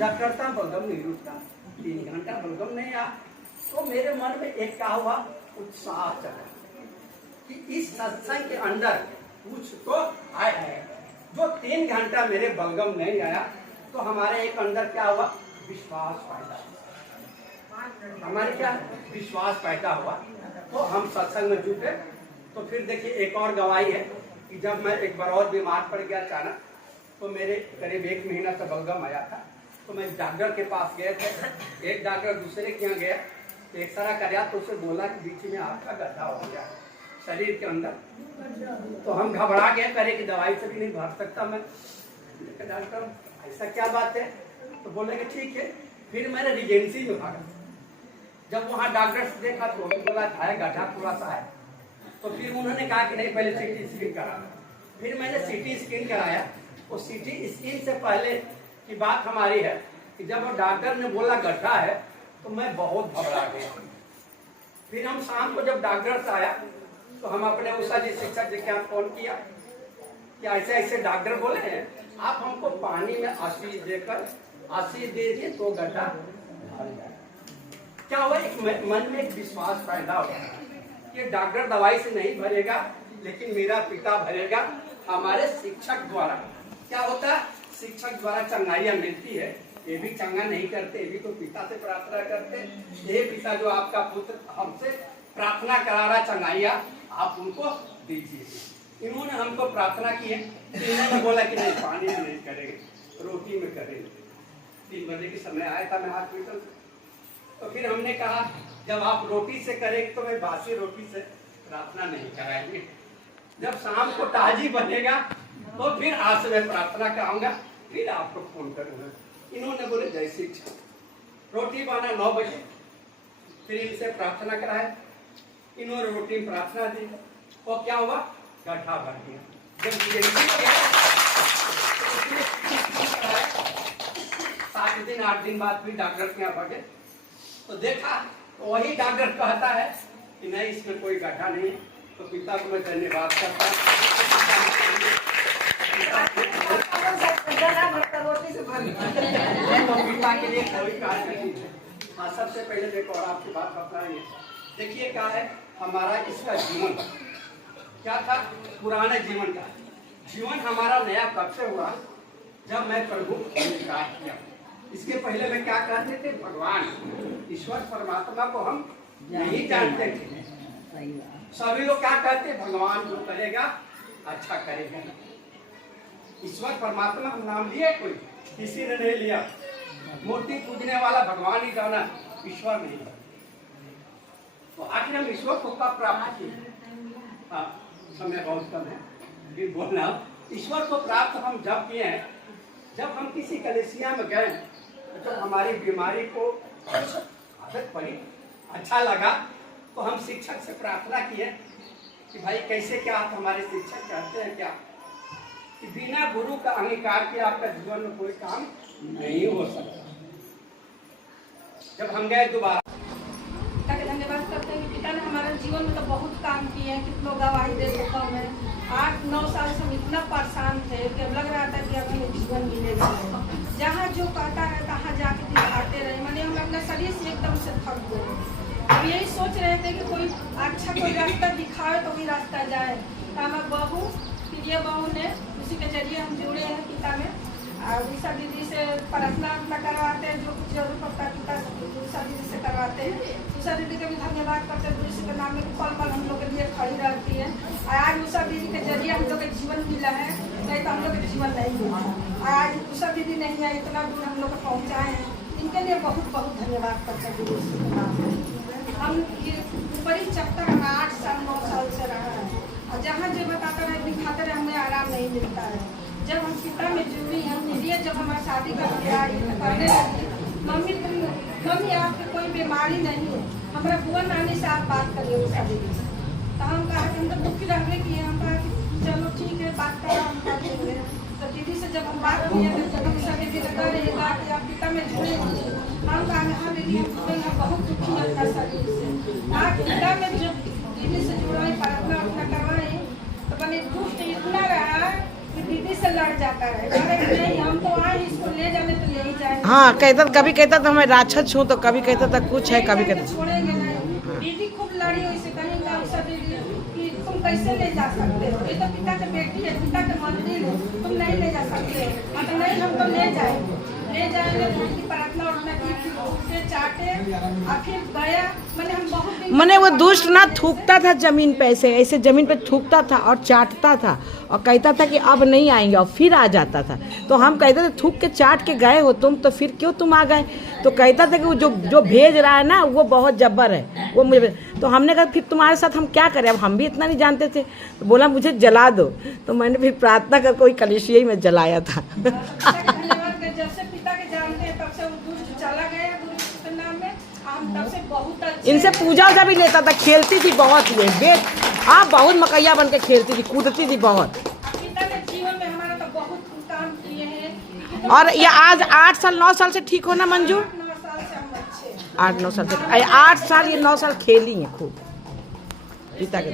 जब करता बलगम नहीं रुकता, 3 घंटा बलगम नहीं आया, तो मेरे मन में एक क्या हुआ, उत्साह चला कि इस सत्संग के अंदर कुछ तो है। जो 3 घंटा मेरे बलगम नहीं आया, तो हमारे एक अंदर क्या हुआ, विश्वास पैदा हुआ। हमारे क्या विश्वास पैदा हुआ, तो हम सत्संग में जुटे। तो फिर देखिए एक और गवाही है कि जब मैं एक बार और बीमार पड़ गया अचानक, तो मेरे करीब 1 महीना से बलगम आया था, तो मैं डॉक्टर के पास गए थे। एक डॉक्टर दूसरे के यहाँ गया, एक्सरा कराया, तो उसे बोला कि बीच में आपका गड्ढा हो गया शरीर के अंदर। तो हम घबरा गए, करे कि दवाई से भी नहीं भर सकता मैं। डॉक्टर ऐसा क्या बात है, तो बोले कि ठीक है। फिर मैंने रिजेंसी में भागा। जब वहाँ डॉक्टर से देखा तो बोला था गड्ढा थोड़ा सा है। तो फिर उन्होंने कहा कि नहीं, पहले सीटी स्कैन करा। फिर मैंने सीटी स्कैन कराया। वो सीटी स्कैन से पहले की बात हमारी है कि जब वो डॉक्टर ने बोला गड्ढा है, तो मैं बहुत घबरा गया। फिर हम शाम को जब डॉक्टर से आया, तो हम अपने उषा जी शिक्षक जी के यहाँ फोन किया कि ऐसे ऐसे डॉक्टर बोले हैं, आप हमको पानी में आशीष देकर आशीष दीजिए तो गड्ढा भर जाए। क्या हुआ, एक मन में एक विश्वास पैदा हुआ कि डॉक्टर दवाई से नहीं भरेगा, लेकिन मेरा पिता भरेगा। हमारे शिक्षक द्वारा क्या होता है, शिक्षक द्वारा चंगाइयाँ मिलती है। ये भी चंगा नहीं करते, ये भी तो पिता से प्रार्थना करते। हे पिता, जो आपका पुत्र हमसे प्रार्थना करा रहा चंगाइया, आप उनको दीजिए। इन्होंने हमको प्रार्थना की है। इन्होंने बोला कि नहीं, पानी में नहीं करेंगे, रोटी में करेंगे। 3 बजे के समय आया था मैं हॉस्पिटल से। तो फिर हमने कहा जब आप रोटी से करेंगे तो मैं बासी रोटी से प्रार्थना नहीं कराएंगे। जब शाम को ताजी बनेगा तो फिर आज से मैं प्रार्थना कराऊंगा, फिर आपको फोन करूंगा। इन्होंने बोले जैसे इच्छा। रोटी बना 9 बजे, फिर इनसे प्रार्थना कराए। इन्होंने रोटी में प्रार्थना दी, और क्या हुआ, गड्ढा भर गया। जब 7 दिन 8 दिन बाद फिर डॉक्टर के यहाँ भगे, तो देखा तो वही डॉक्टर कहता है कि नहीं, इसमें कोई गड्ढा नहीं। तो पिता को मैं धन्यवाद करता हूँ। पिता के लिए कोई कार्य नहीं है। हाँ, सबसे पहले देखो, और आपकी बात बताएंगे। देखिए क्या है हमारा इसका जीवन क्या था, पुराने जीवन का जीवन हमारा नया कब से हुआ, जब मैं प्रभु स्वीकार किया। इसके पहले में क्या कहते थे, भगवान ईश्वर परमात्मा को हम नहीं जानते थे। सभी लोग क्या कहते, भगवान जो करेगा अच्छा करेगा। ईश्वर परमात्मा हम नाम लिए, कोई किसी ने नहीं लिया। मूर्ति पूजने वाला भगवान ही जाना, ईश्वर नहीं। तो आखिर हम ईश्वर को कब प्राप्त किए, हाँ समय बहुत कम है फिर बोलना। ईश्वर को प्राप्त हम जब किए हैं, जब हम किसी कलेसिया में गए, जब हमारी बीमारी को आदत पड़ी, अच्छा लगा, तो हम शिक्षक से प्रार्थना किए कि भाई कैसे, क्या आप हमारे शिक्षक कहते हैं क्या कि बिना गुरु का अंगीकार के आपका जीवन में कोई काम नहीं हो सकता। जब हम गए दोबारा, धन्यवाद करते हैं कि पिता ने हमारे जीवन में तो बहुत काम किए हैं। कितनों गवाही दे सकता हूँ मैं। 8-9 साल से हम इतना परेशान थे कि अब लग रहा था कि अब हमें जीवन मिलेगा। जहाँ जो कहता है तहाँ जाके दिखाते रहे। मैंने हम अपने शरीर से एकदम से थक गए। अब यही सोच रहे थे कि कोई अच्छा कोई रास्ता दिखाए तो वही रास्ता जाए। तो हमारे बहू, प्रिय बहू ने, उसी के जरिए हम जुड़े हैं पिता में। और उषा दीदी से प्रार्थना करवाते हैं, जो कुछ जरूर पड़ता है पिता उषा दीदी से करवाते हैं। उषा दीदी का भी धन्यवाद करते हैं, उसी के नाम में पल पल हम लोग के लिए खड़ी रहती है। आज उषा दीदी के जरिए हम लोग का जीवन मिला है, नहीं तो हम लोग का जीवन नहीं मिला। आज उषा दीदी नहीं है, इतना दूर हम लोग पहुँचाए हैं, इनके लिए बहुत बहुत धन्यवाद करते हैं दीदी। हम ये ऊपरी चक्कर हम 8 साल 9 साल से रहा है, और जहाँ जो बताते रहे दिखाते रहे, हमें आराम नहीं मिलता है। जब हम पिता में जुड़ी, हम निरिया जब हमारी शादी करने लगी, मम्मी आपको कोई बीमारी नहीं है, हमारा बुआ नानी से आप बात करिए उषा दीदी से। तो हम कहा कि हम तो दुखी रहने किए, हम कहा कि चलो ठीक है बात करो, हम कर देंगे। तो दीदी से जब हम बात किए तो जब उषा दीदी ने कह रही है कि आप पिता में जुड़े, हम कहा हाँ दीदी हम बहुत दुखी है अपना शरीर से। आप पिता में जो दीदी से जुड़े, प्रार्थना अपना करवाए, तो मैंने दुष्ट इतना रहा कि दीदी से लड़ जाता है। अरे नहीं, हम तो आए इसको ले जाने तो ले ही जाएंगे। हाँ कहता, कभी कहता था मैं राक्षस हूँ, तो कभी कहता था कुछ है, कभी कहता छोड़ेंगे नहीं। दीदी खूब लड़ी वैसे कहीं अवसर दीदी कि तुम कैसे ले जा सकते हो, ये तो पिता की बेटी है, पिता के मंदिर है, तुम नहीं ले जा सकते। मतलब नहीं, हम तो ले जाएंगे उनकी प्रार्थना उठना की, उसे चाटे, आखिर गया। मैंने हम बहुत दिन मैंने वो दुष्ट ना थूकता था जमीन पे, ऐसे जमीन पे थूकता था और चाटता था और कहता था कि अब नहीं आएंगे, और फिर आ जाता था। तो हम कहते थे थूक के चाट के गए हो तुम, तो फिर क्यों तुम आ गए? तो कहता था कि वो जो भेज रहा है ना वो बहुत जब्बर है, वो मुझे। तो हमने कहा फिर तुम्हारे साथ हम क्या करें, अब हम भी इतना नहीं जानते थे। तो बोला मुझे जला दो, तो मैंने फिर प्रार्थना कर कोई कलीसिया में जलाया था। जब से पिता के जानते हैं तब से वो दुष्ट चला गया, दुष्ट के नाम में हम तब से बहुत अच्छे। इनसे पूजा वूजा भी लेता था, खेलती थी बहुत, ये बेट आप बहुत मकैया बन के खेलती थी, कूदती थी बहुत। पिता ने जीवन में हमारा तो बहुत काम किए हैं। और ये आज 8 साल 9 साल से ठीक होना मंजूर, 9 साल से हम अच्छे हैं। 8-9 साल से 8 साल ये 9 साल खेली हैं खूब पिता के।